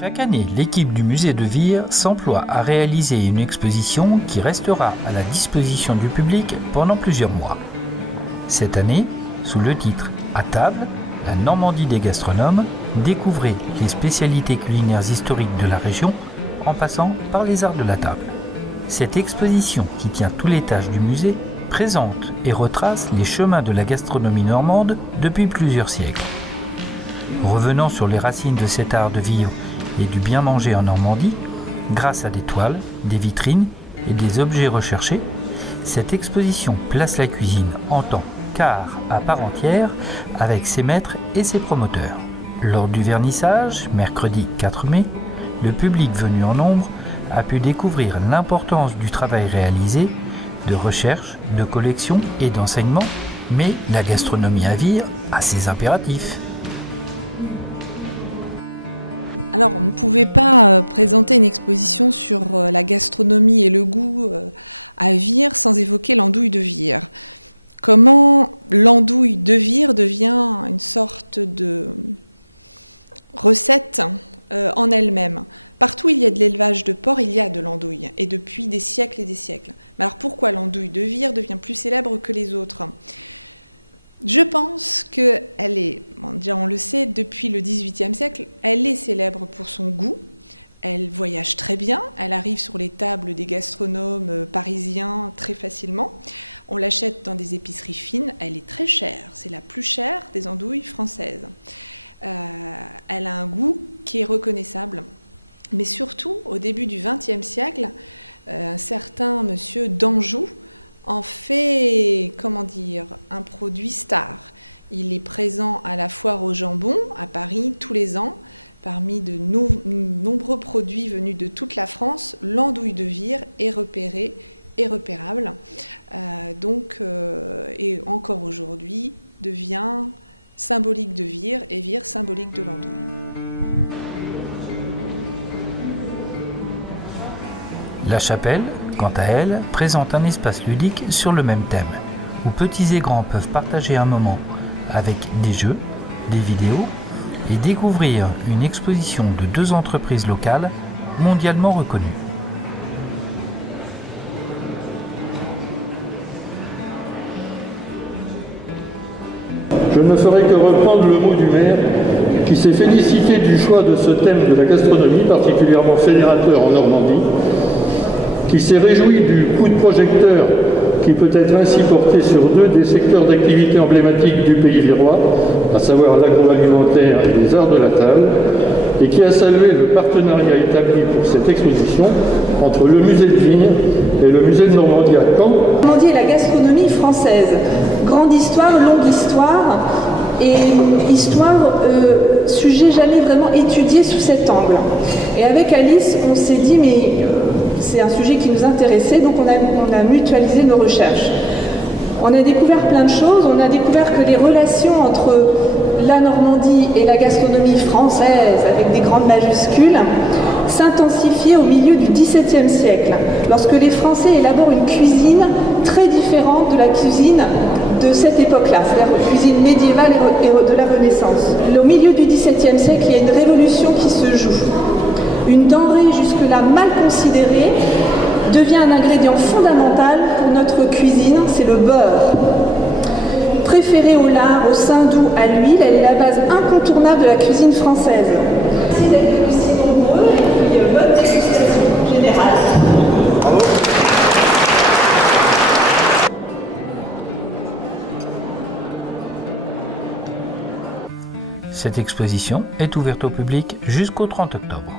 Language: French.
Chaque année, l'équipe du musée de Vire s'emploie à réaliser une exposition qui restera à la disposition du public pendant plusieurs mois. Cette année, sous le titre « À table, la Normandie des gastronomes », découvrez les spécialités culinaires historiques de la région en passant par les arts de la table. Cette exposition, qui tient tous les étages du musée, présente et retrace les chemins de la gastronomie normande depuis plusieurs siècles. Revenant sur les racines de cet art de vivre et du bien manger en Normandie, grâce à des toiles, des vitrines et des objets recherchés, cette exposition place la cuisine en tant qu'art à part entière avec ses maîtres et ses promoteurs. Lors du vernissage, mercredi 4 mai, le public venu en nombre a pu découvrir l'importance du travail réalisé, de recherche, de collection et d'enseignement, mais la gastronomie à Vire a ses impératifs. Alors, on ne pouvait pas présenter une exposition sur la gastronomie et le goût à Vire sans évoquer l'andouille de Vire. Comment l'andouille de Vire devient une sorte de recette en elle-même. Partout où il y a de l'élevage de porc, il y a de l'andouille, et depuis des siècles et des siècles. Mais alors pourquoi l'andouille de Vire devient plus célèbre que les autres ? Je pense qu'elle est, on le sait, depuis le XVIIIe siècle, elle est célèbre pour son goût, elle voyage très bien, elle arrive sur les tables des gastronomes parisiens très facilement, on l'achète dans des épiceries fines, elle est très chère, c'est la plus chère des andouilles françaises. Elle a un goût qui est reconnaissable, mais surtout, au début du XXe siècle, un certain monsieur d'Anjou en fait, un produit star. Il est présent à la foire au jambon à Paris tous les ans. Parmi de nombreux produits venus de toute la France, l'andouille de Vire est repérée et repérable. Et encore aujourd'hui, devient symbolique de Vire et Vire symbolique de l'andouille. La chapelle, quant à elle, présente un espace ludique sur le même thème, où petits et grands peuvent partager un moment avec des jeux, des vidéos et découvrir une exposition de 2 entreprises locales mondialement reconnues. Je ne ferai que reprendre le mot du maire qui s'est félicité du choix de ce thème de la gastronomie particulièrement fédérateur en Normandie, qui s'est réjoui du coup de projecteur qui peut être ainsi porté sur 2 des secteurs d'activité emblématiques du pays virois, à savoir l'agroalimentaire et les arts de la table, et qui a salué le partenariat établi pour cette exposition entre le musée de Vigne et le musée de Normandie à Caen. Normandie et la gastronomie française. Grande histoire, longue histoire, et histoire, sujet jamais vraiment étudié sous cet angle. Et avec Alice, on s'est dit, mais c'est un sujet qui nous intéressait, donc on a mutualisé nos recherches. On a découvert plein de choses, on a découvert que les relations entre la Normandie et la gastronomie française, avec des grandes majuscules, s'intensifiaient au milieu du XVIIe siècle, lorsque les Français élaborent une cuisine très différente de la cuisine de cette époque-là, c'est-à-dire la cuisine médiévale et de la Renaissance. Au milieu du XVIIe siècle, il y a une révolution qui se joue. Une denrée jusque-là mal considérée devient un ingrédient fondamental pour notre cuisine, c'est le beurre. Préféré au lard, au saindoux, à l'huile, elle est la base incontournable de la cuisine française. Merci d'être aussi nombreux et puis bonne dégustation générale. Bravo. Cette exposition est ouverte au public jusqu'au 30 octobre.